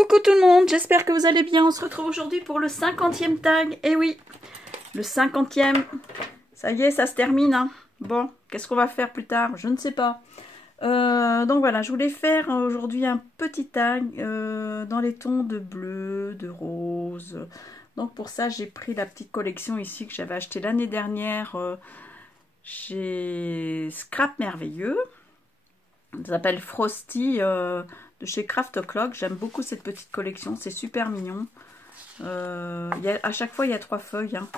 Coucou tout le monde, j'espère que vous allez bien. On se retrouve aujourd'hui pour le 50e tag. Et oui, le 50e. Ça y est, ça se termine. Hein. Bon, qu'est-ce qu'on va faire plus tard? Je ne sais pas. Donc voilà, je voulais faire aujourd'hui un petit tag dans les tons de bleu, de rose. Donc pour ça, j'ai pris la petite collection ici que j'avais acheté l'année dernière chez Scrap Merveilleux. Ça s'appelle Frosty de chez Craft O'Clock. J'aime beaucoup cette petite collection, c'est super mignon. À chaque fois, il y a 3 feuilles. Hein.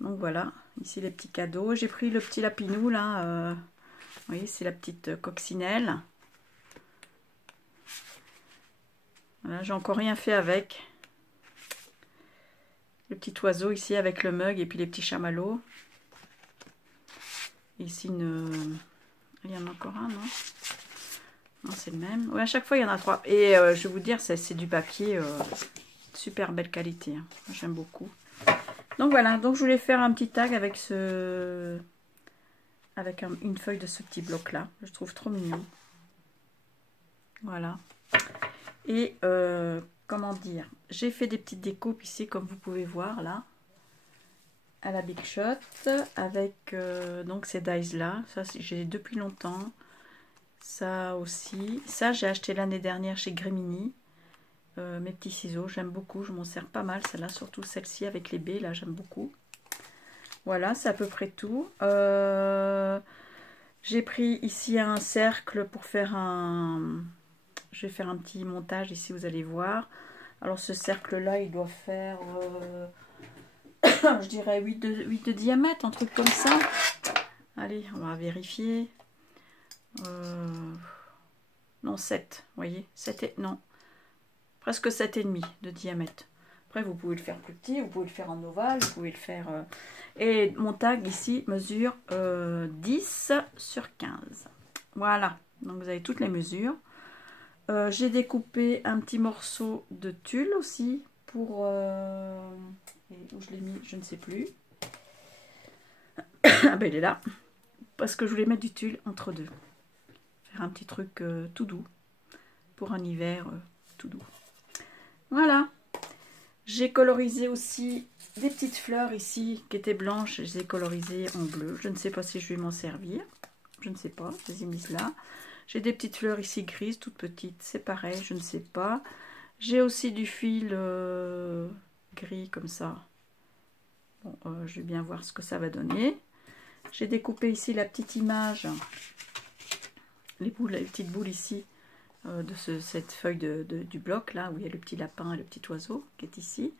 Donc voilà, ici les petits cadeaux. J'ai pris le petit lapinou là. Vous voyez, c'est la petite coccinelle. Voilà, j'ai encore rien fait avec. Le petit oiseau ici avec le mug et puis les petits chamallows. Ici, il y en a encore un, non? Non, c'est le même. Oui, à chaque fois, il y en a 3. Et je vais vous dire, c'est du papier super belle qualité. Hein. J'aime beaucoup. Donc voilà, donc je voulais faire un petit tag avec une feuille de ce petit bloc-là. Je trouve trop mignon. Voilà. Et comment dire, j'ai fait des petites découpes ici, comme vous pouvez voir là, à la Big Shot, avec donc ces dies-là. Ça, j'ai depuis longtemps. Ça aussi. Ça, j'ai acheté l'année dernière chez Grimini. Mes petits ciseaux, j'aime beaucoup. Je m'en sers pas mal, celle-là, surtout celle-ci avec les baies, là, j'aime beaucoup. Voilà, c'est à peu près tout. J'ai pris ici un cercle pour faire un... Je vais faire un petit montage ici, vous allez voir. Alors, ce cercle-là, il doit faire... je dirais 8 de diamètre, un truc comme ça. Allez, on va vérifier. Non, 7, vous voyez, 7 et... Non, presque 7,5 de diamètre. Après, vous pouvez le faire plus petit, vous pouvez le faire en ovale, vous pouvez le faire... Et mon tag ici mesure 10 sur 15. Voilà, donc vous avez toutes les mesures. J'ai découpé un petit morceau de tulle aussi pour... où je l'ai mis, je ne sais plus. Ah ben il est là. Parce que je voulais mettre du tulle entre deux. Faire un petit truc tout doux. Pour un hiver tout doux. Voilà. J'ai colorisé aussi des petites fleurs ici qui étaient blanches. Je les ai colorisées en bleu. Je ne sais pas si je vais m'en servir. Je ne sais pas. Je les ai mises là. J'ai des petites fleurs ici grises, toutes petites. C'est pareil, je ne sais pas. J'ai aussi du fil gris comme ça. Bon, je vais bien voir ce que ça va donner. J'ai découpé ici la petite image. Les petites boules ici. De cette feuille du bloc là où il y a le petit lapin et le petit oiseau qui est ici.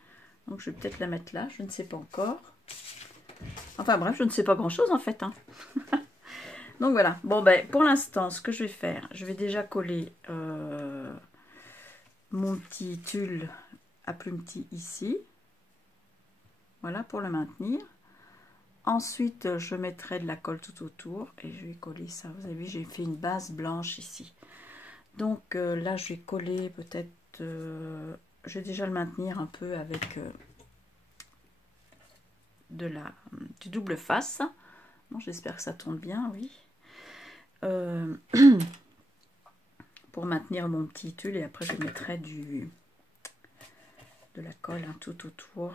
Donc je vais peut-être la mettre là, je ne sais pas encore. Enfin bref, je ne sais pas grand chose en fait. Hein. Donc voilà, bon ben pour l'instant ce que je vais faire, je vais déjà coller mon petit tulle à plume petit ici. Voilà pour le maintenir. Ensuite je mettrai de la colle tout autour et je vais coller ça. Vous avez vu, j'ai fait une base blanche ici. Donc là, je vais coller peut-être, je vais déjà le maintenir un peu avec du double face. Bon, j'espère que ça tourne bien, oui. Pour maintenir mon petit tulle et après je mettrai de la colle hein, tout autour.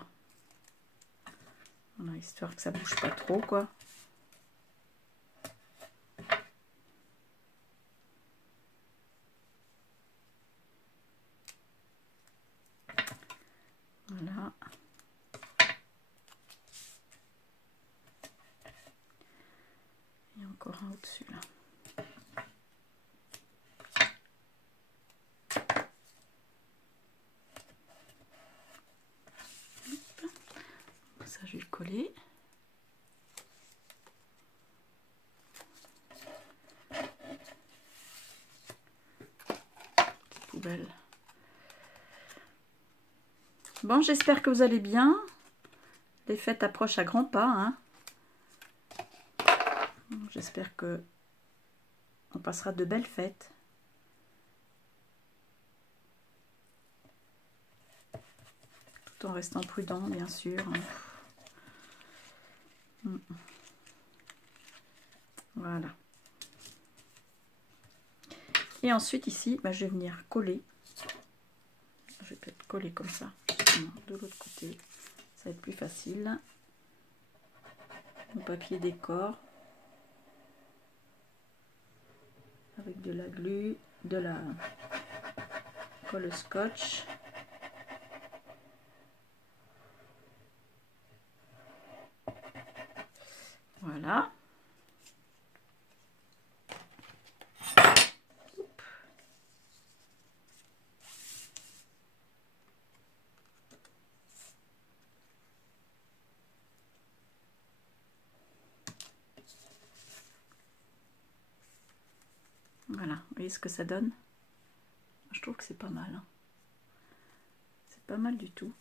Voilà, histoire que ça bouge pas trop, quoi. Voilà. Il y a encore un au-dessus là. Ça, je vais le coller. Petite poubelle. Bon, j'espère que vous allez bien. Les fêtes approchent à grands pas. Hein. J'espère que on passera de belles fêtes. Tout en restant prudent, bien sûr. Voilà. Et ensuite, ici, bah, je vais venir coller Je vais peut-être coller comme ça, de l'autre côté. Ça va être plus facile. Mon papier décor. Avec de la glu, de la colle scotch. Voilà. Voilà, vous voyez ce que ça donne? Je trouve que c'est pas mal. Hein. C'est pas mal du tout.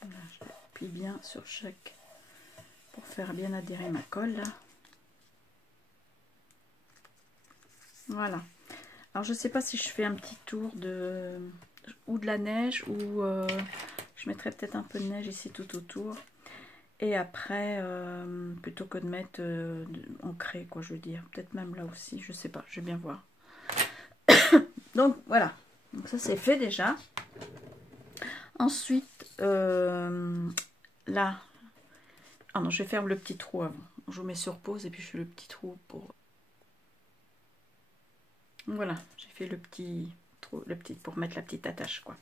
Voilà, je plie bien sur chaque pour faire bien adhérer ma colle là. Voilà. Alors je sais pas si je fais un petit tour de la neige ou je mettrai peut-être un peu de neige ici tout autour. Et après, plutôt que de mettre ancré, quoi, je veux dire. Peut-être même là aussi, je sais pas, je vais bien voir. Donc voilà, donc ça c'est fait déjà. Ensuite, là, ah non, je vais faire le petit trou avant. Je vous mets sur pause et puis je fais le petit trou pour... Voilà, j'ai fait le petit trou, pour mettre la petite attache, quoi.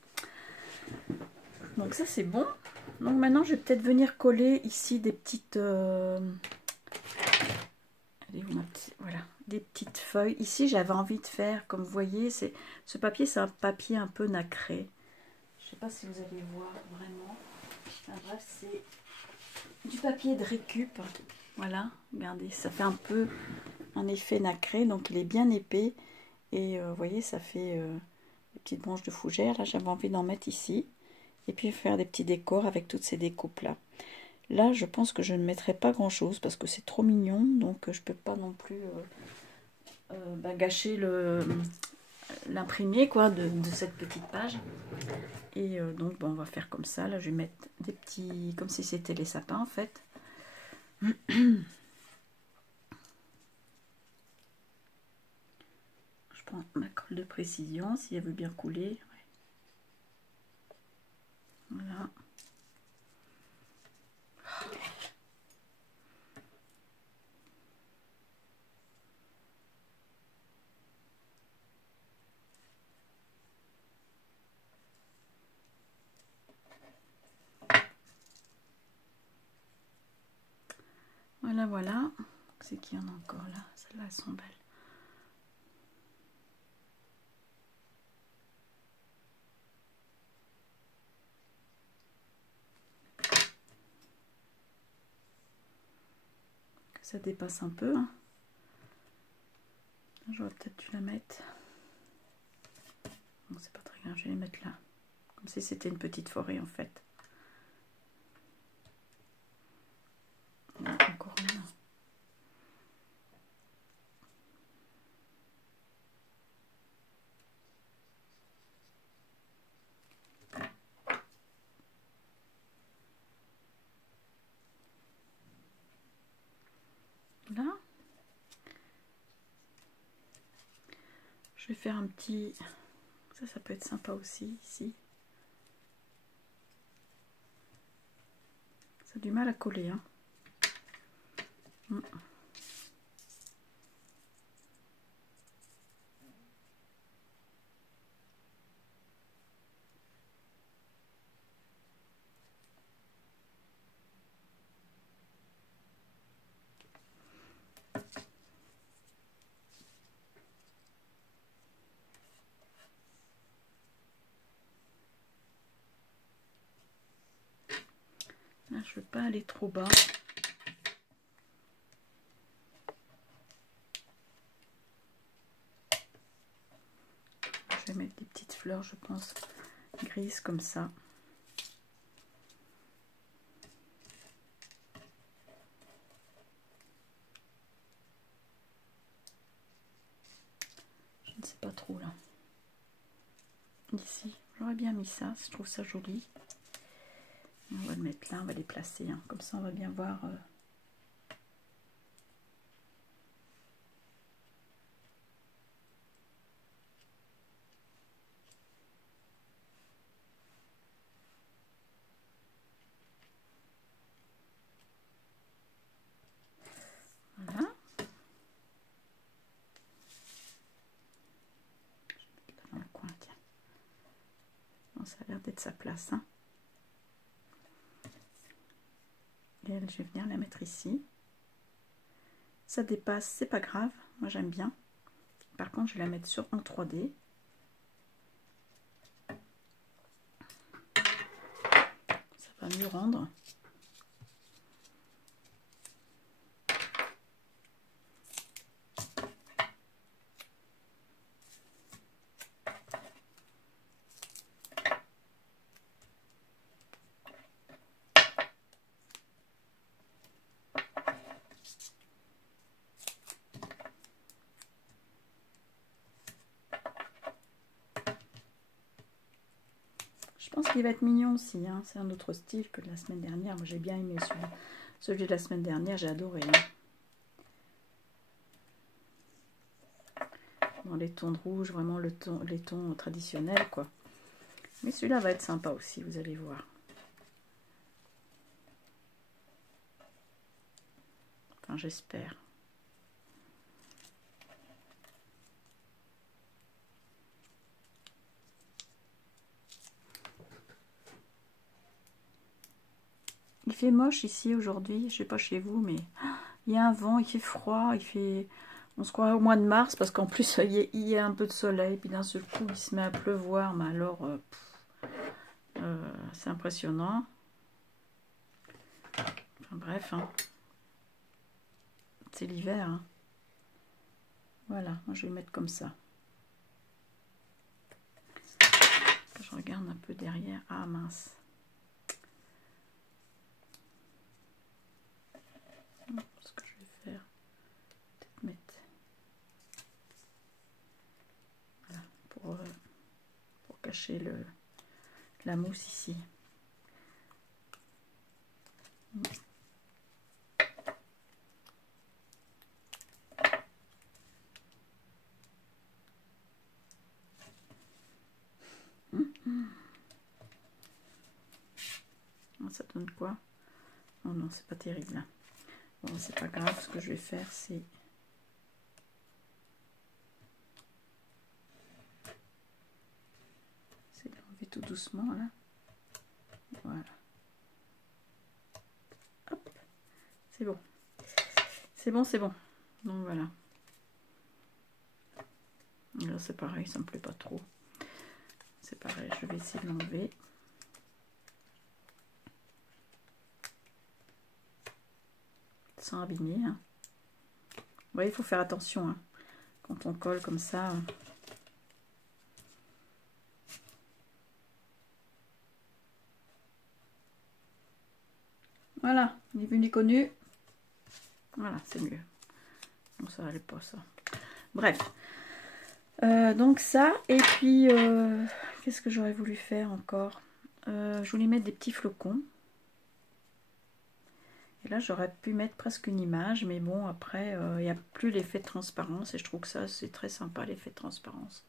Donc ça c'est bon. Donc maintenant je vais peut-être venir coller ici des petites... voilà, des petites feuilles. Ici j'avais envie de faire, comme vous voyez, ce papier c'est un papier un peu nacré. Je sais pas si vous allez voir vraiment. Enfin, bref, c'est du papier de récup. Voilà, regardez, ça fait un peu un effet nacré, donc il est bien épais. Et vous voyez, ça fait des petites branches de fougère. Là, j'avais envie d'en mettre ici. Et puis faire des petits décors avec toutes ces découpes-là. Là, je pense que je ne mettrai pas grand-chose parce que c'est trop mignon. Donc, je peux pas non plus gâcher l'imprimer quoi de cette petite page. Et donc, bon, on va faire comme ça. Là, je vais mettre des petits... comme si c'était les sapins, en fait. Je prends ma colle de précision, si elle veut bien couler. Voilà. Voilà, voilà. C'est qu'il y en a encore là. Celles-là, elles sont belles. Que ça dépasse un peu. Hein. J'aurais peut-être dû la mettre. Bon, c'est pas très grave, je vais les mettre là. Comme si c'était une petite forêt en fait. Encore une. Là. Je vais faire un petit... Ça peut être sympa aussi, ici. Ça a du mal à coller, hein. Là, je ne veux pas aller trop bas. Je vais mettre des petites fleurs, je pense, grises comme ça. Je ne sais pas trop là. Ici, j'aurais bien mis ça, je trouve ça joli. On va le mettre là, on va les placer, hein. Comme ça on va bien voir. Voilà. Je vais mettre là dans le coin, tiens. Bon, ça a l'air d'être sa place, hein. Et elle, je vais venir la mettre ici. Ça dépasse, c'est pas grave, moi j'aime bien. Par contre, je vais la mettre en 3D. Ça va mieux rendre. Je pense qu'il va être mignon aussi, hein. C'est un autre style que de la semaine dernière. Moi j'ai bien aimé celui de la semaine dernière, j'ai adoré, hein. Dans les tons de rouge, vraiment les tons traditionnels, quoi. Mais celui-là va être sympa aussi, vous allez voir. Enfin, j'espère. Il fait moche ici aujourd'hui, je sais pas chez vous, mais il y a un vent, il fait froid, on se croirait au mois de mars parce qu'en plus il y a un peu de soleil, puis d'un seul coup il se met à pleuvoir, mais alors c'est impressionnant. Enfin bref, hein. C'est l'hiver, hein. Voilà, moi je vais mettre comme ça. Je regarde un peu derrière. Ah mince. Ce que je vais faire, peut-être mettre voilà, pour cacher la mousse ici. Ça donne quoi? Oh non, c'est pas terrible là. Bon, c'est pas grave, ce que je vais faire, c'est d'enlever tout doucement là. Voilà. Hop, c'est bon. C'est bon, c'est bon. Donc voilà. Là c'est pareil, ça me plaît pas trop. C'est pareil, je vais essayer de l'enlever. Sans abîmer. Hein. Vous voyez, il faut faire attention. Hein. Quand on colle comme ça. Voilà, ni vu ni connu. Voilà, c'est mieux. Bon, ça allait pas ça. Bref. Donc ça, et puis qu'est-ce que j'aurais voulu faire encore? Je voulais mettre des petits flocons. Et là, j'aurais pu mettre presque une image, mais bon, après, il n'y a plus l'effet de transparence, et je trouve que ça, c'est très sympa, l'effet de transparence.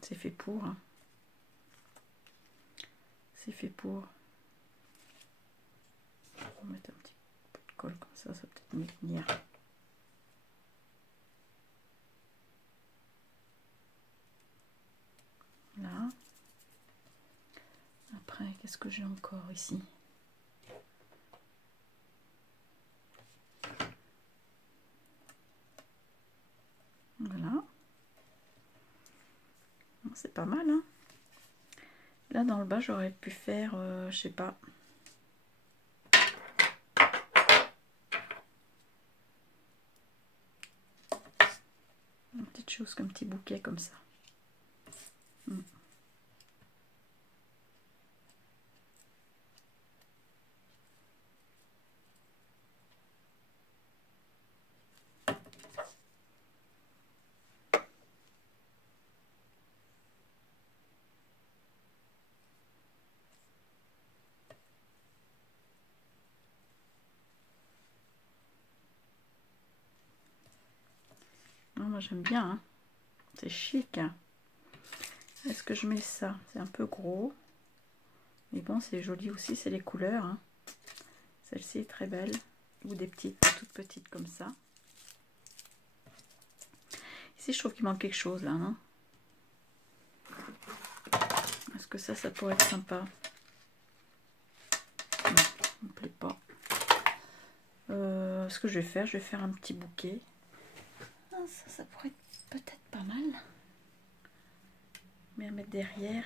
C'est fait pour. Hein. C'est fait pour. On va mettre un petit peu de colle comme ça va peut-être mieux tenir. Là. Après, qu'est-ce que j'ai encore ici? Voilà. C'est pas mal, hein. Là, dans le bas, j'aurais pu faire, je sais pas. Une petite chose, comme un petit bouquet comme ça. Moi j'aime bien, hein. C'est chic. Hein. Est-ce que je mets ça? C'est un peu gros. Mais bon, c'est joli aussi, c'est les couleurs. Hein. Celle-ci est très belle. Ou des petites, toutes petites comme ça. Ici, je trouve qu'il manque quelque chose là. Hein. Est-ce que ça pourrait être sympa? Non, ça ne me plaît pas. Ce que je vais faire un petit bouquet. Ah, ça pourrait être peut-être pas mal. Mais à mettre derrière.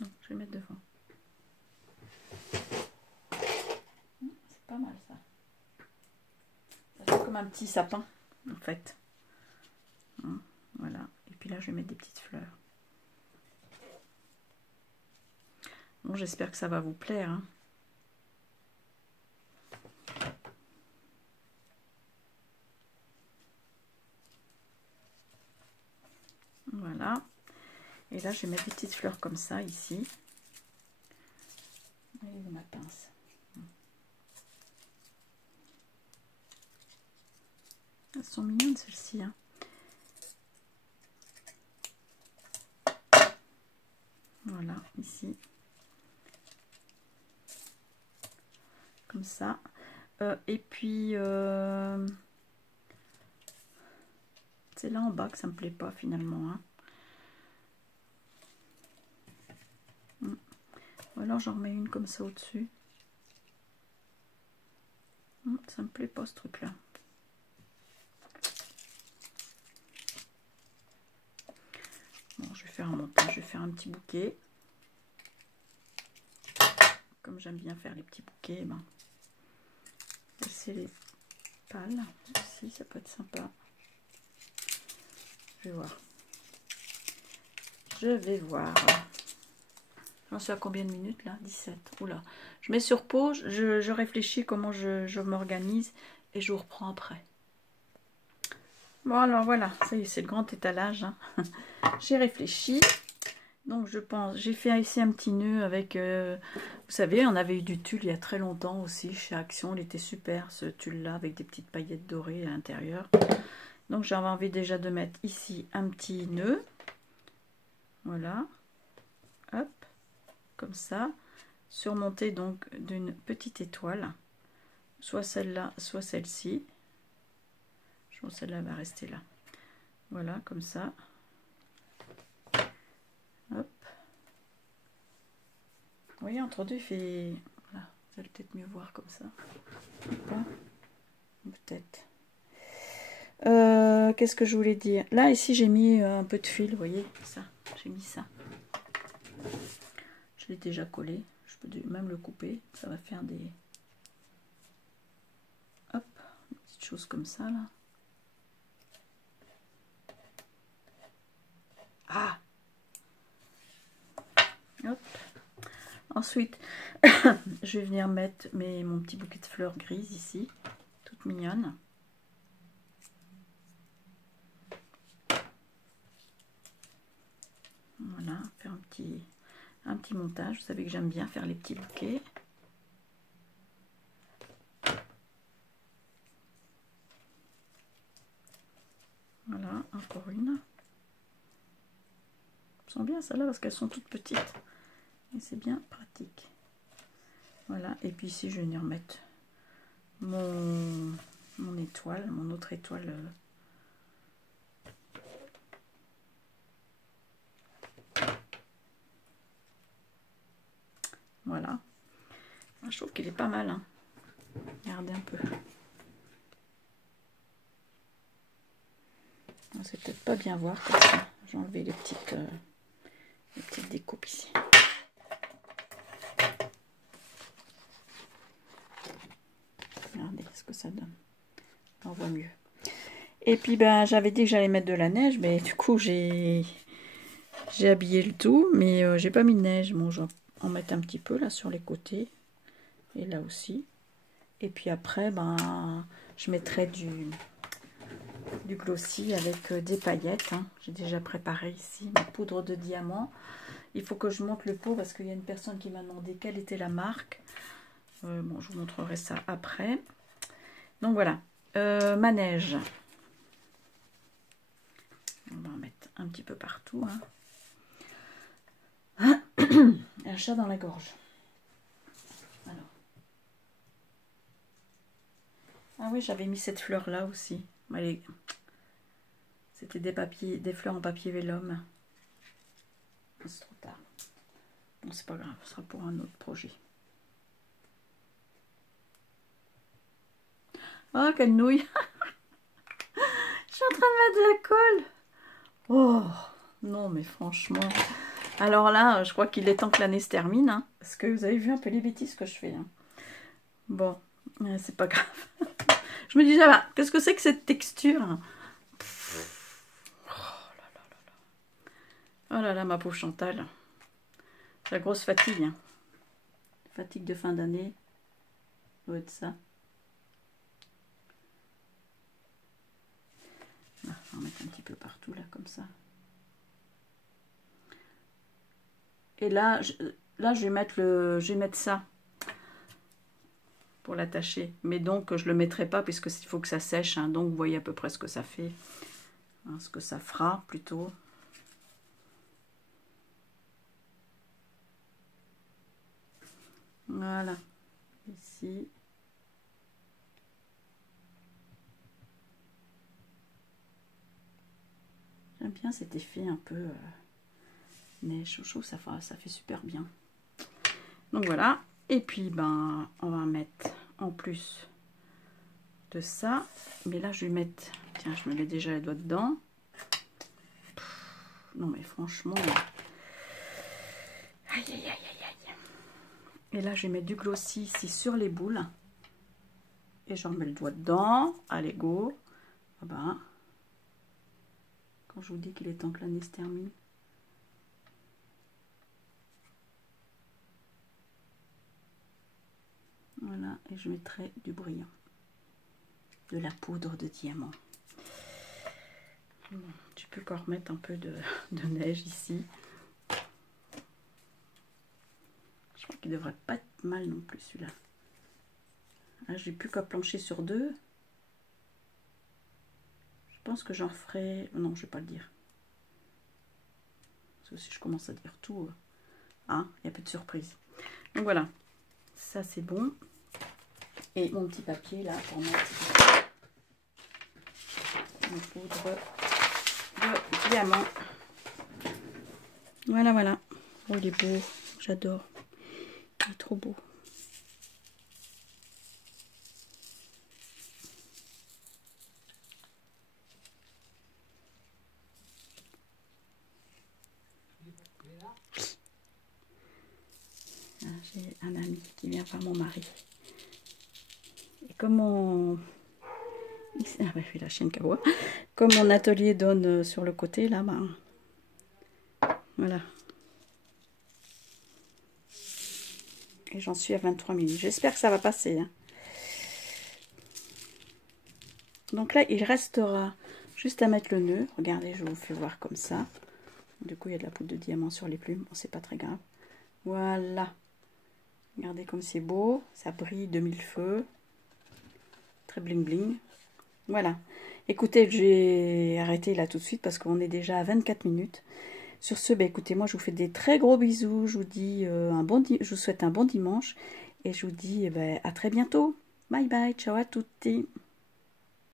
Non, je vais mettre devant. C'est pas mal ça. Ça fait comme un petit sapin en fait. Voilà. Et puis là, je vais mettre des petites fleurs. Bon, j'espère que ça va vous plaire. Hein. Voilà. Et là, je vais mettre des petites fleurs comme ça, ici. Allez, ma pince. Elles sont mignonnes, celles-ci. Hein. Voilà, ici. Comme ça. Et puis, c'est là en bas que ça me plaît pas, finalement. Hein. Ou alors j'en remets une comme ça au-dessus. Ça me plaît pas ce truc là. Bon, je vais faire un montage, je vais faire un petit bouquet. Comme j'aime bien faire les petits bouquets, ben, c'est les pâles aussi, ça peut être sympa. Je vais voir. Je vais voir. J'en suis à combien de minutes là? 17. Oula. Je mets sur pause, je réfléchis comment je m'organise et je vous reprends après. Bon alors voilà, ça y est, c'est le grand étalage. Hein. J'ai réfléchi. Donc je pense, j'ai fait ici un petit nœud avec, vous savez, on avait eu du tulle il y a très longtemps aussi chez Action. Il était super ce tulle là avec des petites paillettes dorées à l'intérieur. Donc j'avais envie déjà de mettre ici un petit nœud. Voilà. Hop. Comme ça, surmonté donc d'une petite étoile, soit celle-là, soit celle-ci. Je pense que celle-là va rester là. Voilà, comme ça. Hop. Vous voyez, entre deux, il fait... Voilà, vous allez peut-être mieux voir comme ça. Peut-être. Qu'est-ce que je voulais dire? Là, ici, j'ai mis un peu de fil, vous voyez, ça. J'ai mis ça. Je l'ai déjà collé. Je peux même le couper. Ça va faire des... Hop, des petites choses comme ça, là. Ah! Hop. Ensuite, je vais venir mettre mon petit bouquet de fleurs grises ici. Toute mignonne. Voilà, faire un petit montage. Vous savez que j'aime bien faire les petits bouquets. Voilà, encore une. Elles sont bien celles-là parce qu'elles sont toutes petites. Et c'est bien pratique. Voilà, et puis ici je vais venir mettre mon étoile, mon autre étoile. Voilà. Je trouve qu'il est pas mal. Hein. Regardez un peu. C'est peut-être pas bien voir comme ça. J'ai enlevé les petites découpes ici. Regardez ce que ça donne. On voit mieux. Et puis ben j'avais dit que j'allais mettre de la neige, mais du coup j'ai habillé le tout, mais j'ai pas mis de neige. Bon, je vais en mettre un petit peu là sur les côtés et là aussi. Et puis après ben je mettrai du glossy avec des paillettes. Hein. J'ai déjà préparé ici ma poudre de diamant. Il faut que je monte le pot parce qu'il y a une personne qui m'a demandé quelle était la marque. Bon, je vous montrerai ça après. Donc voilà, manège. On va en mettre un petit peu partout. Hein. Un chat dans la gorge. Alors. Ah oui, j'avais mis cette fleur là aussi. C'était des fleurs en papier vélum. C'est trop tard. Bon, c'est pas grave, ce sera pour un autre projet. Oh, quelle nouille! Je suis en train de mettre de la colle. Oh, non, mais franchement. Alors là, je crois qu'il est temps que l'année se termine. Hein, parce que vous avez vu un peu les bêtises que je fais. Hein. Bon, c'est pas grave. Je me disais, ah, qu'est-ce que c'est que cette texture? Oh là là, ma pauvre Chantal. La grosse fatigue. Hein. Fatigue de fin d'année. Ça doit être ça. On va en mettre un petit peu partout, là, comme ça. Et là, je vais mettre ça pour l'attacher. Mais donc, je ne le mettrai pas puisqu'il faut que ça sèche. Hein. Donc, vous voyez à peu près ce que ça fait. Hein, ce que ça fera, plutôt. Voilà. Ici. J'aime bien cet effet un peu neige. Je trouve ça fait super bien. Donc voilà. Et puis, ben, on va mettre en plus de ça. Mais là, je vais mettre... Tiens, je me mets déjà les doigts dedans. Non, mais franchement... Aïe, aïe, aïe, aïe, aïe. Et là, je vais mettre du glossy ici sur les boules. Et j'en mets le doigt dedans. Allez, go. Ah ben... Quand je vous dis qu'il est temps que l'année se termine. Voilà, et je mettrai du brillant. De la poudre de diamant. Bon, tu peux encore mettre un peu de neige ici. Je crois qu'il devrait pas être mal non plus celui-là. Là, j'ai plus qu'à plancher sur deux. Je pense que j'en ferai... Non, je vais pas le dire. Parce que si je commence à dire tout, hein, il n'y a plus de surprise. Donc voilà, ça c'est bon. Et mon petit papier là pour mettre ma poudre de diamant. Voilà, voilà. Oh, il est beau, j'adore. Il est trop beau. J'ai un ami qui vient voir mon mari. Et comme mon... Ah bah, je la chienne kawa. Comme mon atelier donne sur le côté, là, bah, voilà. Et j'en suis à 23 minutes. J'espère que ça va passer. Hein. Donc là, il restera juste à mettre le nœud. Regardez, je vous fais voir comme ça. Du coup, il y a de la poudre de diamant sur les plumes. Bon, c'est pas très grave. Voilà. Regardez comme c'est beau. Ça brille de mille feux. Très bling bling. Voilà. Écoutez, je vais arrêter là tout de suite parce qu'on est déjà à 24 minutes. Sur ce, bah, écoutez, moi je vous fais des très gros bisous. Je vous dis je vous souhaite un bon dimanche et je vous dis à très bientôt. Bye bye, ciao à tutti.